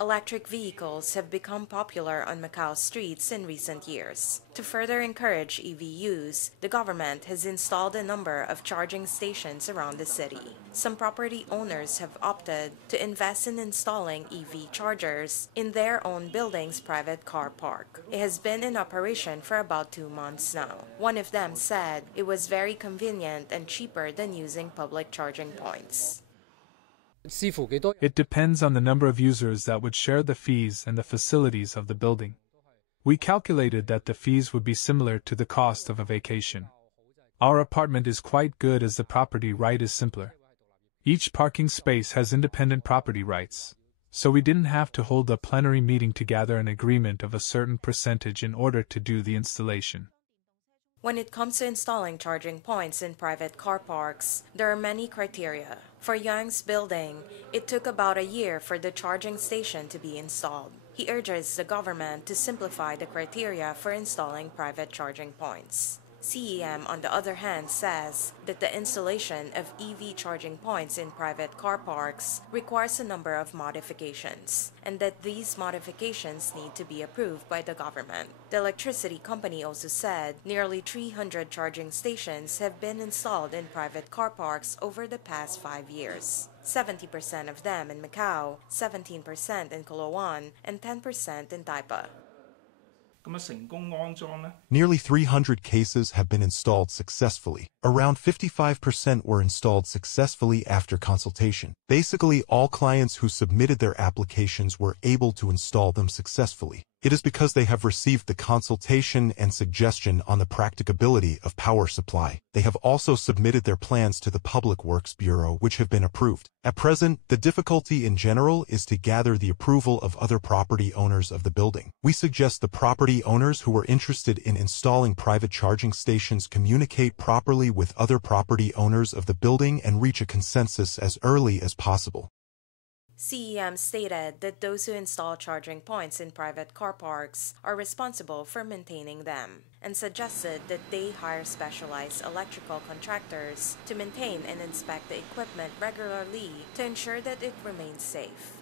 Electric vehicles have become popular on Macau streets in recent years. To further encourage EV use, the government has installed a number of charging stations around the city. Some property owners have opted to invest in installing EV chargers in their own building's private car park. It has been in operation for about 2 months now. One of them said it was very convenient and cheaper than using public charging points. It depends on the number of users that would share the fees and the facilities of the building. We calculated that the fees would be similar to the cost of a vacation. Our apartment is quite good as the property right is simpler. Each parking space has independent property rights, so we didn't have to hold a plenary meeting to gather an agreement of a certain percentage in order to do the installation. When it comes to installing charging points in private car parks, there are many criteria. For Yang's building, it took about a year for the charging station to be installed. He urges the government to simplify the criteria for installing private charging points. CEM, on the other hand, says that the installation of EV charging points in private car parks requires a number of modifications, and that these modifications need to be approved by the government. The electricity company also said nearly 300 charging stations have been installed in private car parks over the past 5 years. 70% of them in Macau, 17% in Caloocan, and 10% in Taipa. Nearly 300 cases have been installed successfully. Around 55% were installed successfully after consultation. Basically, all clients who submitted their applications were able to install them successfully. It is because they have received the consultation and suggestion on the practicability of power supply. They have also submitted their plans to the Public Works Bureau, which have been approved. At present, the difficulty in general is to gather the approval of other property owners of the building. We suggest the property owners who are interested in installing private charging stations communicate properly with other property owners of the building and reach a consensus as early as possible. CEM stated that those who install charging points in private car parks are responsible for maintaining them, and suggested that they hire specialized electrical contractors to maintain and inspect the equipment regularly to ensure that it remains safe.